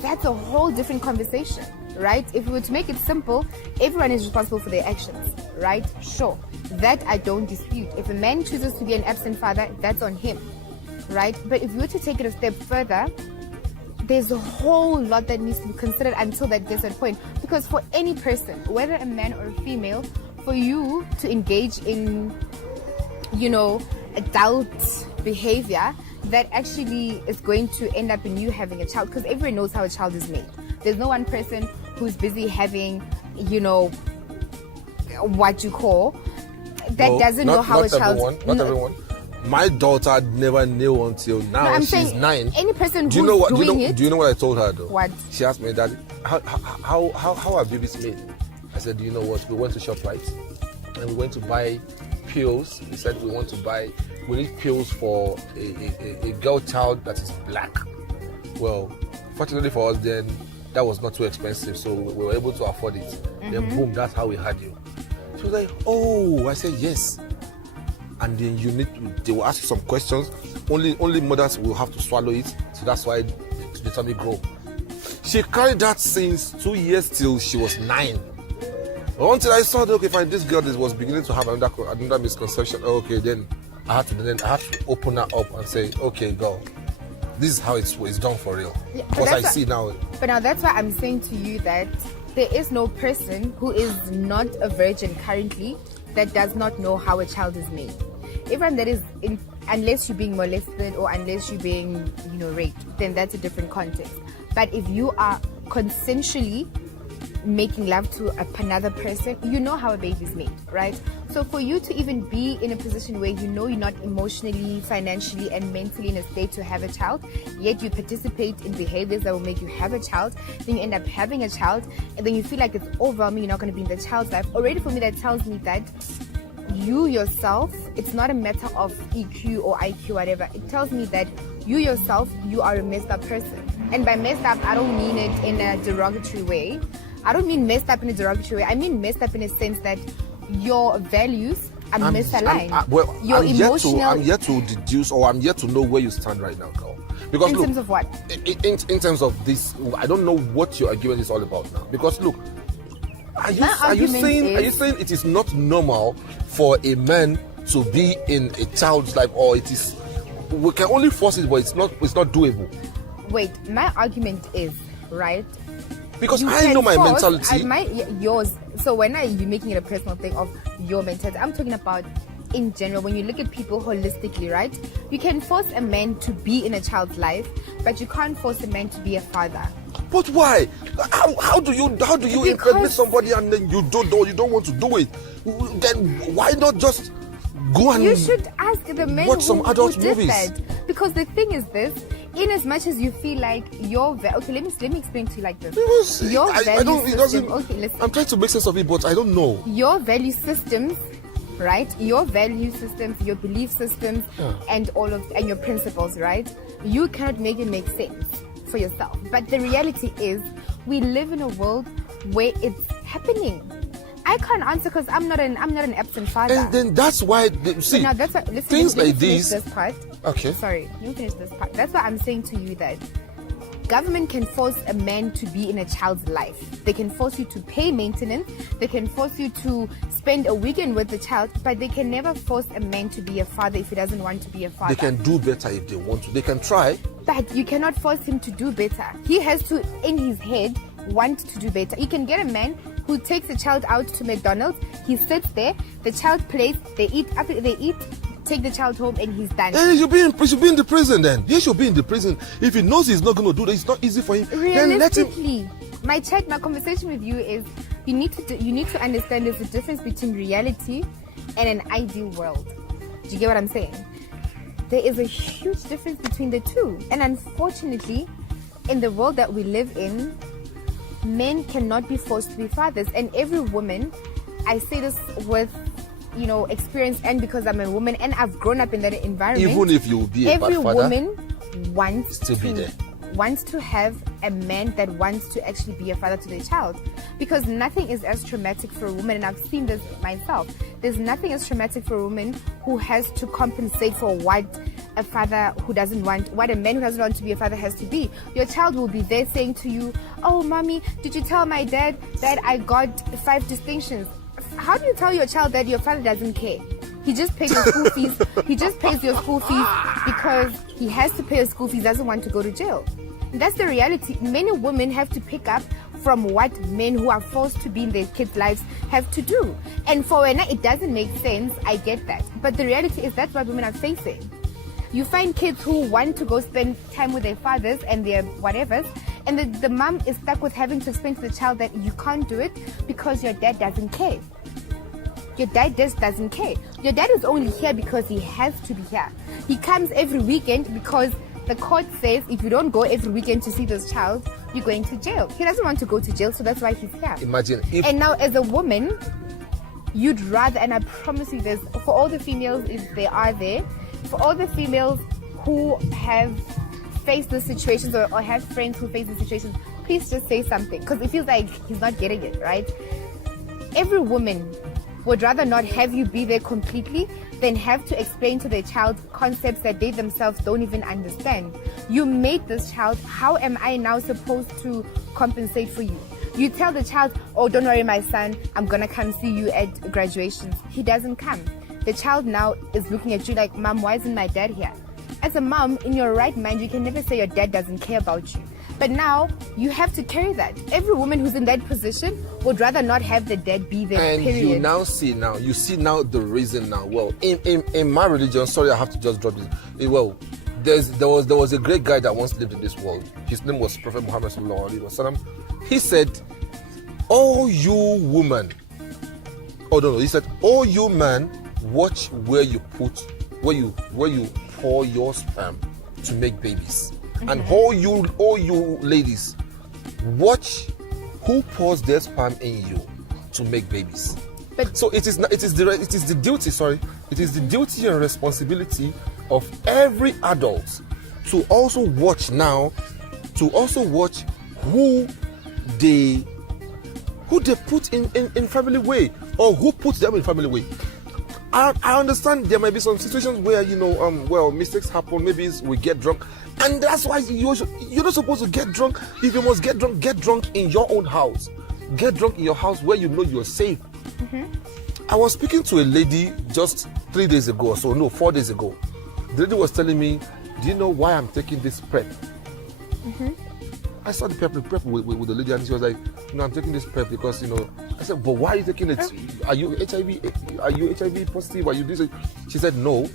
That's a whole different conversation, right? If we were to make it simple, everyone is responsible for their actions, right? Sure, that I don't dispute. If a man chooses to be an absent father, that's on him, right? But if we were to take it a step further, there's a whole lot that needs to be considered until that gets to that point. Because for any person, whether a man or a female, for you to engage in, adult behavior that actually is going to end up in you having a child, because everyone knows how a child is made. There's no one person who's busy having, what you call, that doesn't know how a child... Not everyone. My daughter never knew until now. I'm she's saying 9. Any person who's Do you know what I told her though? What? She asked me, Daddy, how are babies made? I said, do you know what? We went to ShopRite and we went to buy pills. We said we need pills for a girl child that is black. Well, fortunately for us then, that was not too expensive, so we were able to afford it. Mm-hmm. Then boom, that's how we had you. She was like, oh, I said yes. And then they will ask you some questions. Only mothers will have to swallow it. So that's why the tummy grow. She carried that since 2 years till she was 9. Until I saw that, okay, fine, this girl was beginning to have another misconception. Okay, then I had to open her up and say, okay, girl, this is how it's done for real. Yeah, because I see now. But now that's why I'm saying to you that there is no person who is not a virgin currently that does not know how a child is made. Everyone that is unless you're being molested or unless you're being, raped, then that's a different context. But if you are consensually making love to another person, you know how a baby's made, right? So for you to even be in a position where you know you're not emotionally, financially, and mentally in a state to have a child, yet you participate in behaviors that will make you have a child, then you end up having a child, and then you feel like it's overwhelming, you're not going to be in the child's life. Already for me, that tells me that you yourself, it's not a matter of EQ or IQ, whatever. It tells me that you yourself, you are a messed up person. And by messed up, I don't mean it in a derogatory way. I don't mean messed up in a derogatory way. I mean messed up in a sense that your values are misaligned. I'm yet to deduce, or I'm yet to know where you stand right now, girl. Because in terms of what? In terms of this, I don't know what your argument is all about now. Because look, are you saying it is not normal for a man to be in a child's life, or it is? We can only force it, but it's not doable. Wait, my argument is right. Because I know my mentality. Yours. So when are you making it a personal thing of your mentality? I'm talking about in general. When you look at people holistically, right? You can force a man to be in a child's life, but you can't force a man to be a father. But why? How do you impregnate somebody and then you don't want to do it? Then why not just go and you should ask the men watch some adult movies? That. Because the thing is this. In as much as you feel like okay, let me explain to you like this. I'm trying to make sense of it, but I don't know. Your value systems, right? Your value systems, your belief systems, and your principles, right? You cannot make it make sense for yourself. But the reality is, we live in a world where it's happening. I can't answer because I'm not an absent father. And then that's why things like these. This part. Okay. Sorry, let me finish this part. That's why I'm saying to you that government can force a man to be in a child's life. They can force you to pay maintenance. They can force you to spend a weekend with the child, but they can never force a man to be a father if he doesn't want to be a father. They can do better if they want to. They can try. But you cannot force him to do better. He has to, in his head, want to do better. You can get a man who takes the child out to McDonald's. He sits there, the child plays, they eat. After they eat, take the child home, and he's done. He should be in the prison then. He should be in the prison. If he knows he's not going to do that, it's not easy for him. Realistically, my conversation with you is you need to understand there's a difference between reality and an ideal world. Do you get what I'm saying? There is a huge difference between the two. And unfortunately, in the world that we live in, men cannot be forced to be fathers. And every woman, I say this with experience and because I'm a woman and I've grown up in that environment. Even if you be a bad every father, woman wants still to be there. wants to have a man that wants to actually be a father to their child, because nothing is as traumatic for a woman, and I've seen this myself. There's nothing as traumatic for a woman who has to compensate for what a father who doesn't want, what a man who doesn't want to be a father has to be. Your child will be there saying to you, "Oh, mommy, did you tell my dad that I got 5 distinctions?" How do you tell your child that your father doesn't care? He just pays your school fees. He just pays your school fees because he has to pay your school fees. Doesn't want to go to jail. And that's the reality. Many women have to pick up from what men who are forced to be in their kids' lives have to do. And for when it doesn't make sense, I get that. But the reality is that's what women are facing. You find kids who want to go spend time with their fathers and their whatevers, and the mom is stuck with having to explain to the child that you can't do it because your dad doesn't care. Your dad just doesn't care. Your dad is only here because he has to be here. He comes every weekend because the court says if you don't go every weekend to see this child, you're going to jail. He doesn't want to go to jail, so that's why he's here. Imagine if... And now as a woman, you'd rather, and I promise you this, for all the females, if they are there, for all the females who have faced the situations or have friends who face the situations, please just say something, because it feels like he's not getting it, right? Every woman would rather not have you be there completely than have to explain to their child concepts that they themselves don't even understand. You made this child. How am I now supposed to compensate for you? You tell the child, "Oh, don't worry, my son, I'm gonna come see you at graduation." He doesn't come. The child now is looking at you like, "Mom, why isn't my dad here?" As a mom, in your right mind, you can never say your dad doesn't care about you. But now you have to carry that. Every woman who's in that position would rather not have the dad be there. And period. you see now the reason now. Well, in my religion, sorry, I have to just drop this. Well, there was a great guy that once lived in this world. His name was Prophet Muhammad sallallahu alaihi wasallam. He said, "Oh, you woman." Oh no, he said, "Oh, you man, watch where you pour your sperm to make babies." Mm-hmm. And all you ladies, watch who pours their sperm in you to make babies. But so it is the duty and responsibility of every adult to also watch who they put in family way, or who puts them in family way. I understand there might be some situations where mistakes happen. Maybe we get drunk, and that's why you're not supposed to get drunk. If you must get drunk in your own house. Get drunk in your house where you know you're safe. Mm-hmm. I was speaking to a lady just 4 days ago. The lady was telling me, "Do you know why I'm taking this prep?" Mm-hmm. I saw the prep with the lady, and she was like, "No, I'm taking this prep because I said, "But why are you taking it? Are you HIV? Are you HIV positive? Are you this?" She said, "No."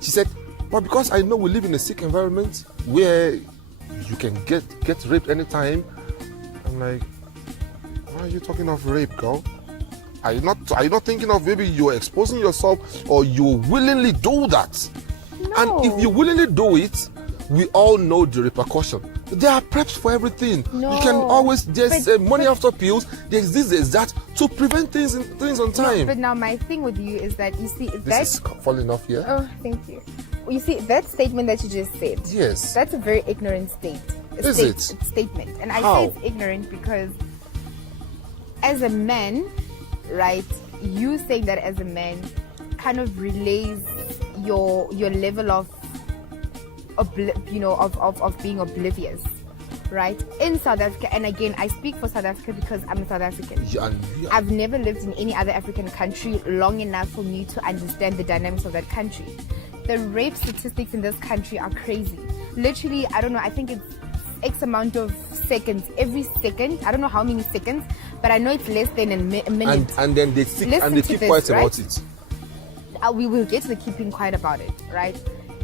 She said, "But because I know we live in a sick environment where you can get raped anytime." I'm like, "Why are you talking of rape, girl? Are you not thinking of maybe you're exposing yourself or you willingly do that?" No. And if you willingly do it, we all know the repercussion. There are preps for everything. No. You can always money after pills. There's this, there's that to prevent things on time. No, but now my thing with you is that you see this is falling off here. Oh, thank you. You see that statement that you just said. Yes. That's a very ignorant statement, and I say it's ignorant because as a man, right? You saying that as a man kind of relays your level of being oblivious, right? In South Africa, and again, I speak for South Africa because I'm a South African. Yeah. I've never lived in any other African country long enough for me to understand the dynamics of that country. The rape statistics in this country are crazy. Literally, I don't know, I think it's X amount of seconds. Every second, I don't know how many seconds, but I know it's less than a minute. And then they keep quiet about it. We will get to the keeping quiet about it, right?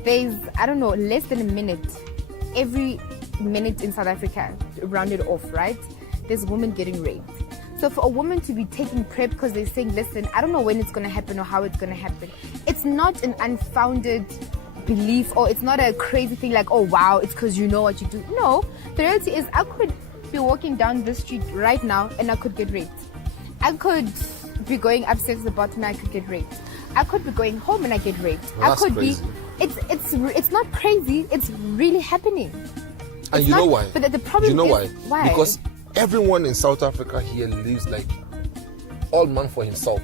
There's, I don't know, less than a minute. Every minute in South Africa, rounded off, right? There's a woman getting raped. So for a woman to be taking PrEP because they're saying, "Listen, I don't know when it's going to happen or how it's going to happen," it's not an unfounded belief, or it's not a crazy thing like, "Oh wow, it's because you know what you do." No, the reality is I could be walking down the street right now and I could get raped. I could be going upstairs to the bottom and I could get raped. I could be going home and I get raped. Well, I could crazy. be. It's not crazy. It's really happening. And you know why? But the problem you know is why? Because everyone in South Africa here lives like all man for himself.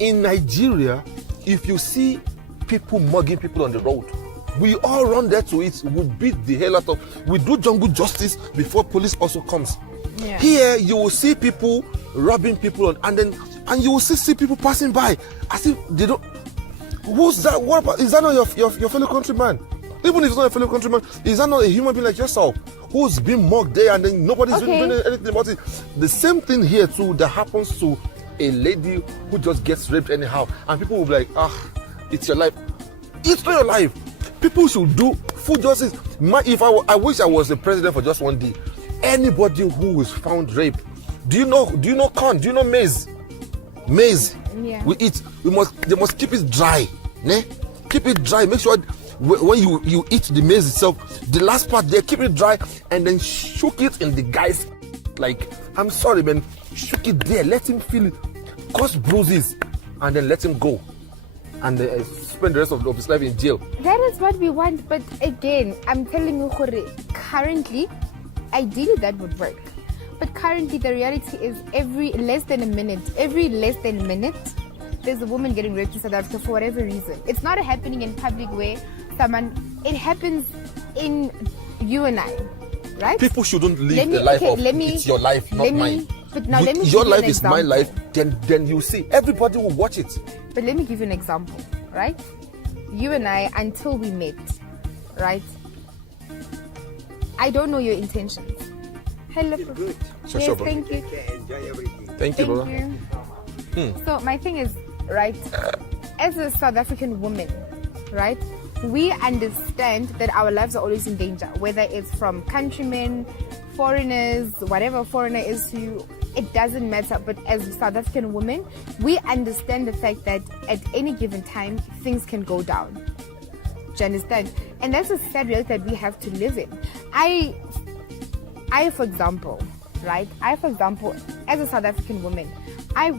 In Nigeria, if you see people mugging people on the road, we all run there to it. We beat the hell out of. We do jungle justice before police also comes. Yeah. Here you will see people robbing people and you will see people passing by as if they don't. Who's that? What about, is that not your fellow countryman? Even if it's not a fellow countryman, is that not a human being like yourself who's been mugged there and then nobody's doing anything about it? The same thing here too that happens to a lady who just gets raped anyhow, and people will be like, it's your life. It's not your life. People should do full justice. I wish I was the president for just one day. Anybody who is found raped, do you know corn? Do you know maize? Maize. Yeah. They must keep it dry. Ne? Keep it dry. Make sure when you eat the maize itself, the last part there, keep it dry and then shook it in the guy's, like, I'm sorry man, shook it there, let him feel it, cause bruises, and then let him go and spend the rest of his life in jail. That is what we want, but again, I'm telling you, currently, ideally that would work. But currently the reality is every less than a minute, there's a woman getting raped in South Africa for whatever reason. It's not happening in public where it happens in you and I, right? People shouldn't live the life of it's your life, not mine. But now let me your life is my life, then you see. Everybody will watch it. But let me give you an example, right? You and I, until we met, right? I don't know your intentions. Hello. Good. Yes, thank you. Enjoy everything. Thank you, brother. So my thing is, right, as a South African woman, right, we understand that our lives are always in danger, whether it's from countrymen, foreigners, whatever a foreigner is to you, it doesn't matter. But as a South African woman, we understand the fact that at any given time, things can go down. Do you understand? And that's a sad reality that we have to live in. I, for example, as a South African woman, I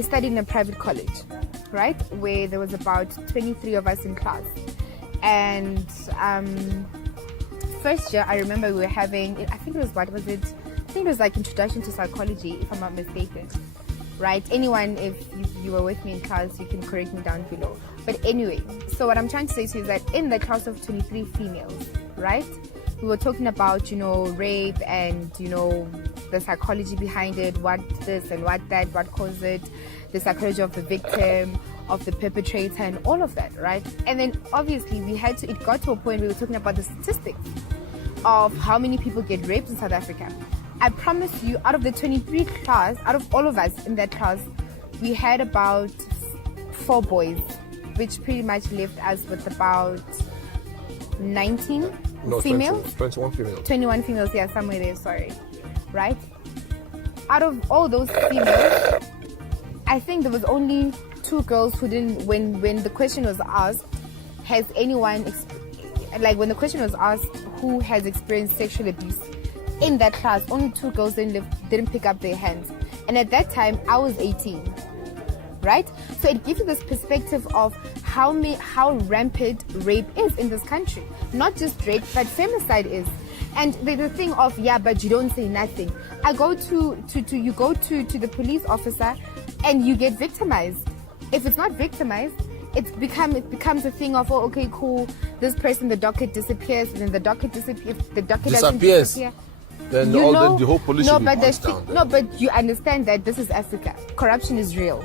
studied in a private college, right, where there was about 23 of us in class. And first year, I remember we were having, I think it was like Introduction to Psychology, if I'm not mistaken, right? Anyone, if you were with me in class, you can correct me down below. But anyway, so what I'm trying to say to you is that in the class of 23 females, right, we were talking about, rape and, the psychology behind it, what this and what that, what caused it, the psychology of the victim, of the perpetrator, and all of that, right? And then obviously it got to a point where we were talking about the statistics of how many people get raped in South Africa. I promise you, out of the 23 class, out of all of us in that class, we had about 4 boys, which pretty much left us with about 19 females. 21 females. 21 females, yeah, somewhere there, sorry. Right? Out of all those females, I think there was only 2 girls who didn't, when the question was asked, when the question was asked who has experienced sexual abuse in that class, only 2 girls didn't pick up their hands. And at that time, I was 18. Right? So it gives you this perspective of how rampant rape is in this country. Not just rape, but femicide is. And the thing of, but you don't say nothing. You go to the police officer and you get victimized. If it's not victimized, it becomes a thing of, okay, cool, this person, the docket disappears, and then the docket disappears, the docket doesn't disappear. Then the whole police should be punched down. No, but you understand that this is Africa. Corruption is real,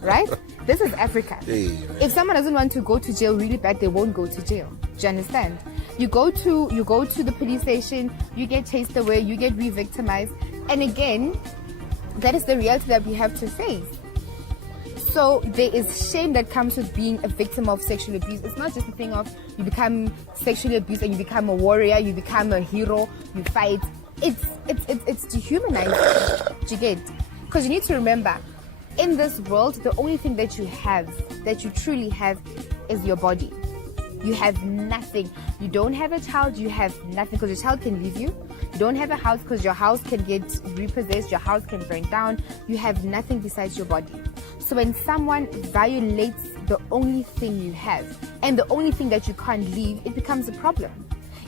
right? This is Africa. Hey, if someone doesn't want to go to jail really bad, they won't go to jail. Do you understand? You go to the police station, you get chased away, you get re-victimized, and again, that is the reality that we have to face. So there is shame that comes with being a victim of sexual abuse. It's not just a thing of you become sexually abused and you become a warrior, you become a hero, you fight. It's dehumanizing. Do you get? Because you need to remember, in this world, the only thing that you truly have, is your body. You have nothing. You don't have a child, you have nothing, because your child can leave you. You don't have a house because your house can get repossessed, your house can burn down. You have nothing besides your body. So when someone violates the only thing you have and the only thing that you can't leave, it becomes a problem.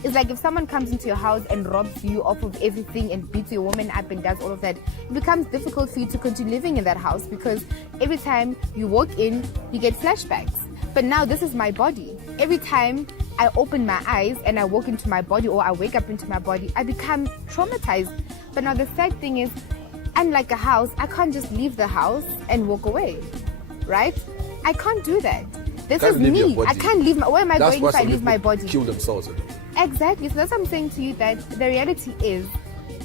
It's like if someone comes into your house and robs you off of everything and beats your woman up and does all of that, it becomes difficult for you to continue living in that house because every time you walk in, you get flashbacks. But now this is my body. Every time I open my eyes and I walk into my body or I wake up into my body, I become traumatized. But now the sad thing is, unlike a house, I can't just leave the house and walk away, right? I can't do that. This is me. I can't leave where am I going if I leave my body? Kill themselves. Exactly. So that's what I'm saying to you, that the reality is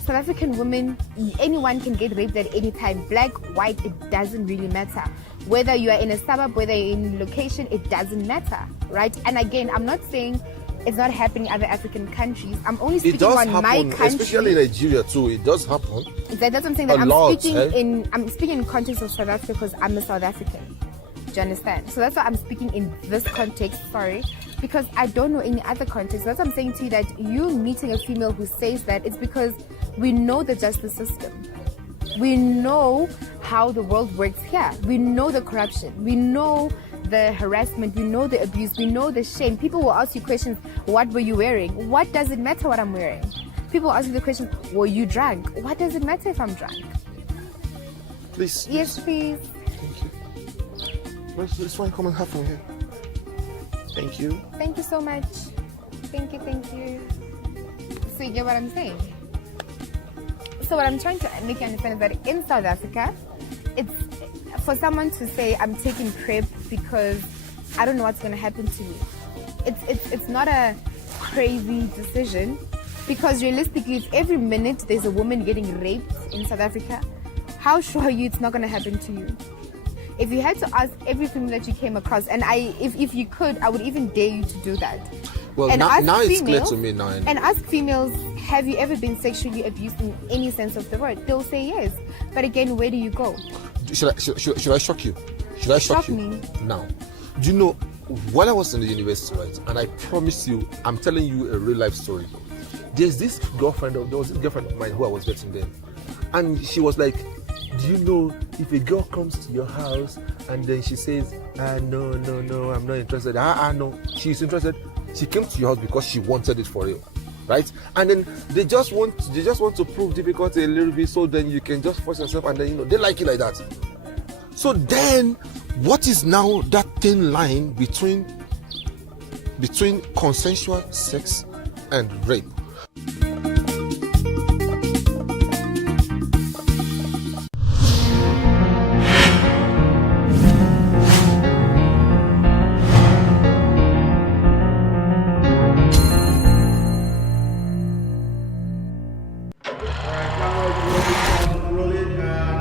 South African women, anyone can get raped at any time. Black, white, it doesn't really matter. Whether you are in a suburb, whether you're in location, it doesn't matter, right? And again, I'm not saying it's not happening in other African countries. I'm only speaking on my country. Especially in Nigeria too. It does happen. That's what I'm saying. That I'm speaking in context of South Africa because I'm a South African. Do you understand? So that's why I'm speaking in this context, sorry, because I don't know any other context. That's what I'm saying to you, that you meeting a female who says that, it's because we know the justice system. We know how the world works here. We know the corruption. We know the harassment. We know the abuse. We know the shame. People will ask you questions, what were you wearing? What does it matter what I'm wearing? People ask you the question, were you drunk? What does it matter if I'm drunk? Please. Yes, please. Thank you. Let's try and come and have one here. Thank you. Thank you so much. Thank you. So you get what I'm saying? So what I'm trying to make you understand is that in South Africa, it's for someone to say I'm taking PrEP because I don't know what's going to happen to me. It's not a crazy decision, because realistically, if every minute there's a woman getting raped in South Africa, how sure are you it's not going to happen to you? If you had to ask every female that you came across, and if you could, I would even dare you to do that. Well, now it's clear to me now. And ask females, have you ever been sexually abused in any sense of the word? They'll say yes. But again, where do you go? Should I shock you? Should I shock you? Me. Now, do you know, while I was in the university, right, and I promise you, I'm telling you a real life story. There was this girlfriend of mine who I was dating then. And she was like, do you know, if a girl comes to your house and then she says, no, I'm not interested. No, she's interested. She came to your house because she wanted it for real, right? And then they just want to prove difficulty a little bit, so then you can just force yourself, and then they like it like that. So then, what is now that thin line between consensual sex and rape?